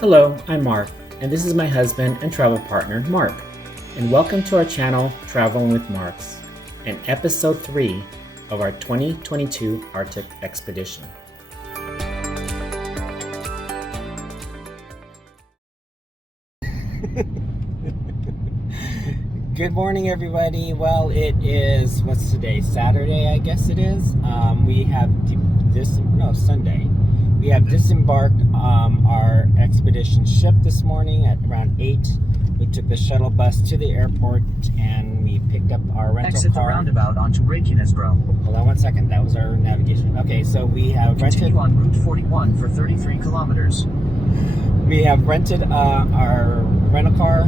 Hello, I'm Mark, and this is my husband and travel partner, Mark. And welcome to our channel, Traveling with Marks, and episode 3 of our 2022 Arctic expedition. Good morning, everybody. Well, it is, what's today? Saturday, I guess it is. Sunday. We have disembarked our expedition ship this morning at around 8. We took the shuttle bus to the airport and we picked up our rental car. Exit the roundabout onto Reykjanesbro. Hold on one second, that was our navigation. Okay, so we have Continue on Route 41 for 33 kilometers. We have rented our rental car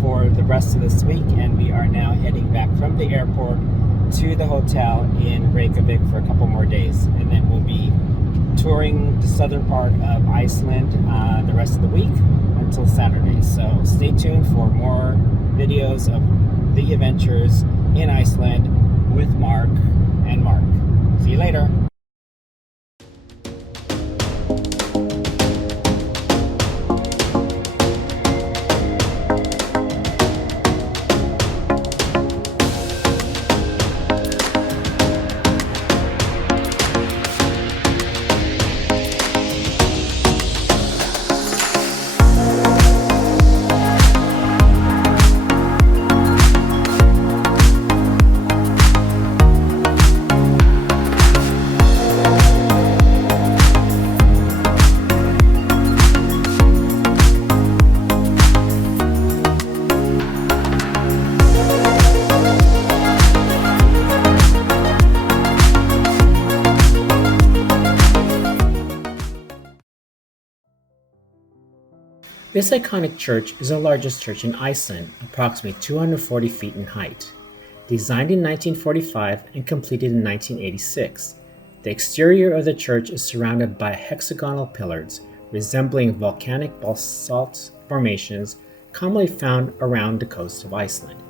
for the rest of this week, and we are now heading back from the airport to the hotel in Reykjavik for a couple more days, and then we'll be touring the southern part of Iceland the rest of the week until Saturday. So stay tuned for more videos of the adventures in Iceland with Mark and Mark. See you later. This iconic church is the largest church in Iceland, approximately 240 feet in height. Designed in 1945 and completed in 1986, the exterior of the church is surrounded by hexagonal pillars resembling volcanic basalt formations commonly found around the coast of Iceland.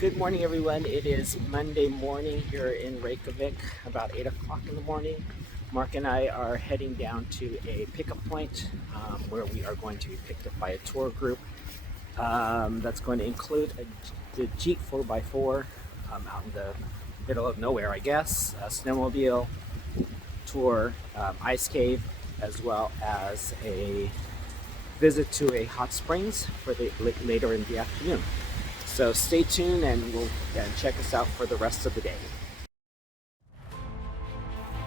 Good morning, everyone. It is Monday morning here in Reykjavik, about 8 o'clock in the morning. Mark and I are heading down to a pickup point where we are going to be picked up by a tour group that's going to include the Jeep 4x4 out in the middle of nowhere, I guess, a snowmobile tour, ice cave, as well as a visit to a hot springs for later in the afternoon. So stay tuned and check us out for the rest of the day.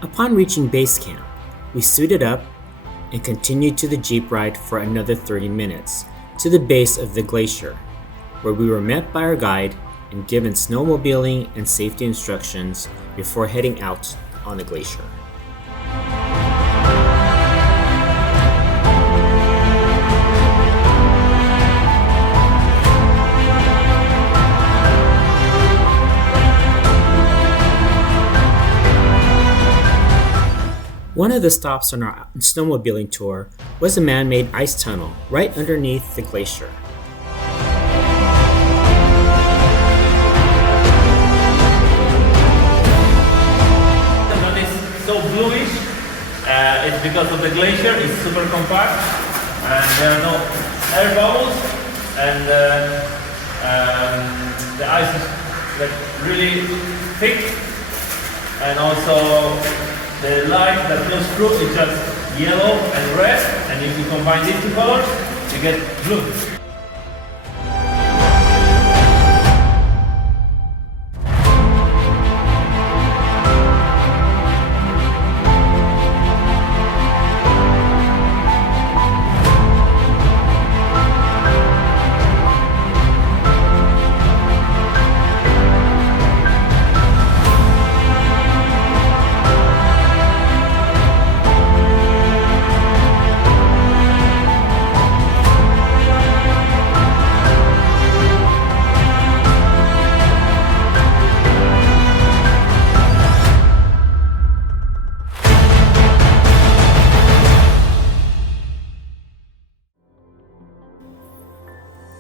Upon reaching base camp, we suited up and continued to the Jeep ride for another 30 minutes to the base of the glacier, where we were met by our guide and given snowmobiling and safety instructions before heading out on the glacier. One of the stops on our snowmobiling tour was a man-made ice tunnel right underneath the glacier. The snow is so bluish. It's because of the glacier. It's super compact, and there are no air bubbles, and the ice is like really thick, and also the light that goes through is just yellow and red, and if you combine these two colors, you get blue.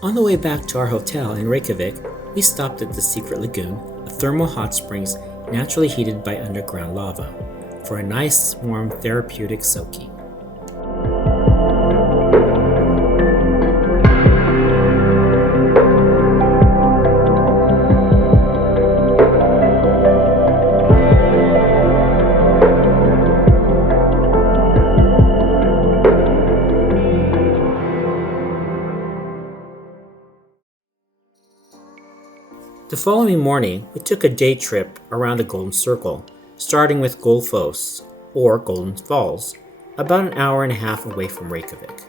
On the way back to our hotel in Reykjavik, we stopped at the Secret Lagoon, a thermal hot springs naturally heated by underground lava, for a nice, warm, therapeutic soaking. The following morning, we took a day trip around the Golden Circle, starting with Gulfoss, or Golden Falls, about an hour and a half away from Reykjavik.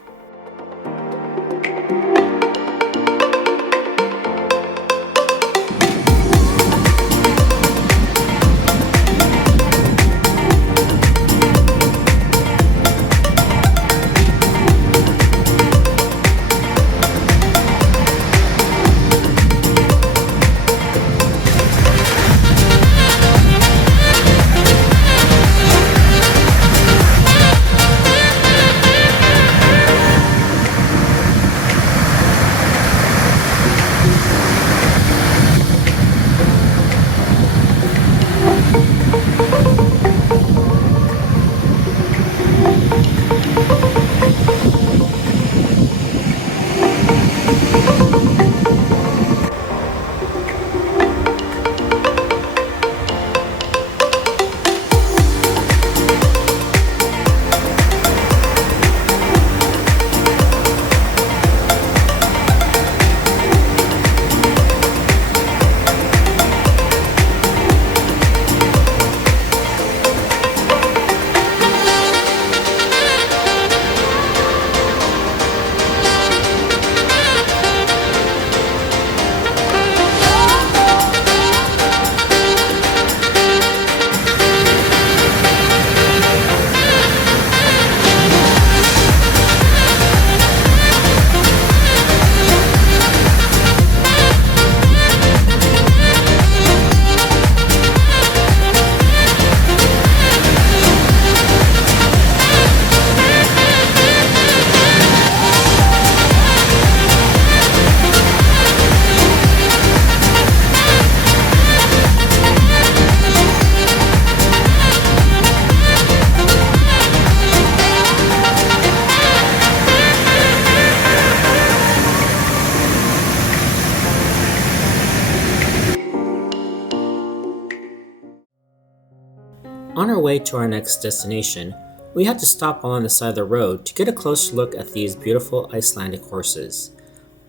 On our way to our next destination, we had to stop along the side of the road to get a closer look at these beautiful Icelandic horses.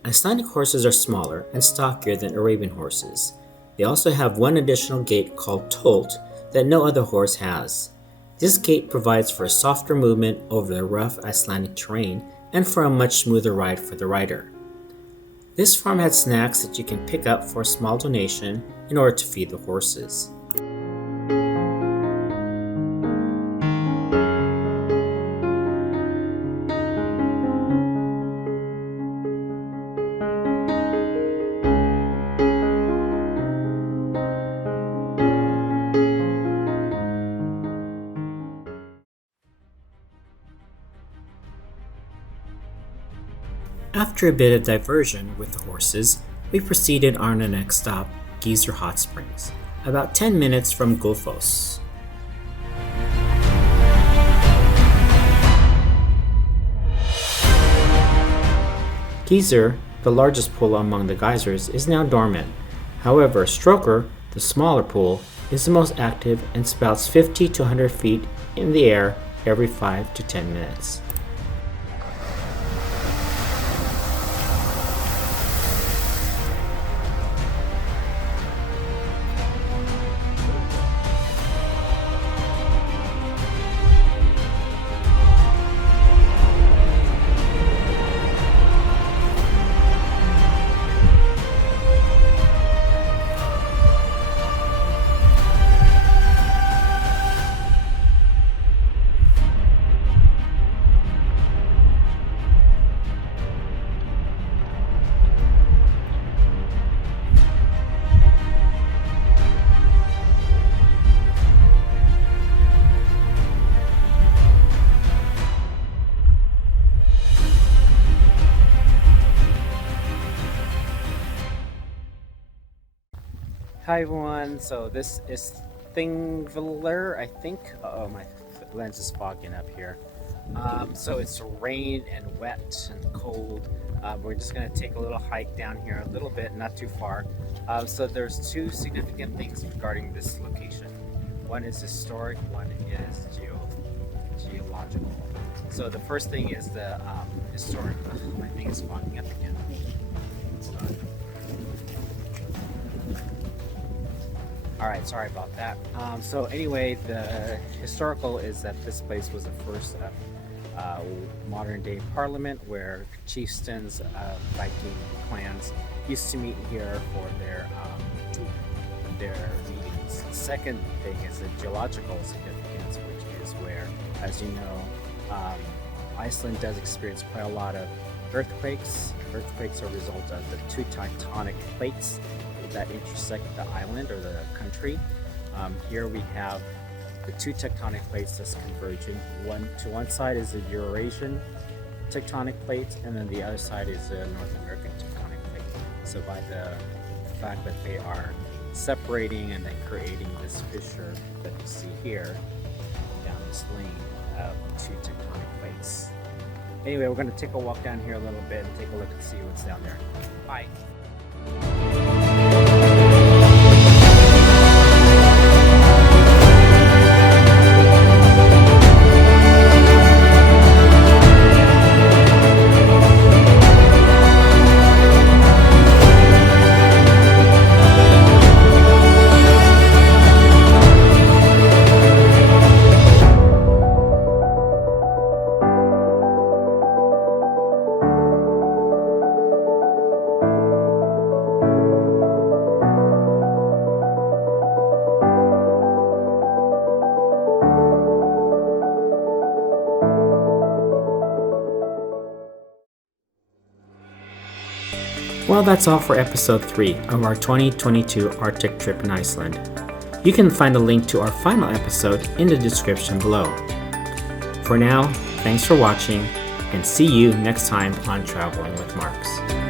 Icelandic horses are smaller and stockier than Arabian horses. They also have one additional gait called tolt that no other horse has. This gait provides for a softer movement over the rough Icelandic terrain and for a much smoother ride for the rider. This farm had snacks that you can pick up for a small donation in order to feed the horses. After a bit of diversion with the horses, we proceeded on our next stop, Geysirhotsprings, about 10 minutes from Gulfoss. Geysir, the largest pool among the geysers, is now dormant. However, Stroker, the smaller pool, is the most active and spouts 50 to 100 feet in the air every 5 to 10 minutes. Hi everyone, so this is Thingvilirnationalpark, I think. Oh, my lens is fogging up here. So it's rain and wet and cold. We're just going to take a little hike down here a little bit, not too far. So there's two significant things regarding this location. One is historic, one is geological. So the first thing is the historic. My thing is fogging up again. Hold on. Alright, sorry about that. So anyway, the historical is that this place was the first modern day parliament where chieftains of Viking clans used to meet here for their meetings. The second thing is the geological significance, which is where, as you know, Iceland does experience quite a lot of earthquakes. Earthquakes are a result of the two tectonic plates that intersect the island or the country. Here we have the two tectonic plates that's converging. One side is the Eurasian tectonic plate, and then the other side is the North American tectonic plate. So by the fact that they are separating and then creating this fissure that you see here down this lane of two tectonic plates. Anyway, we're going to take a walk down here a little bit and take a look and see what's down there. Bye. Well, that's all for episode 3 of our 2022 Arctic trip in Iceland. You can find a link to our final episode in the description below. For now, thanks for watching, and see you next time on Traveling with Marks.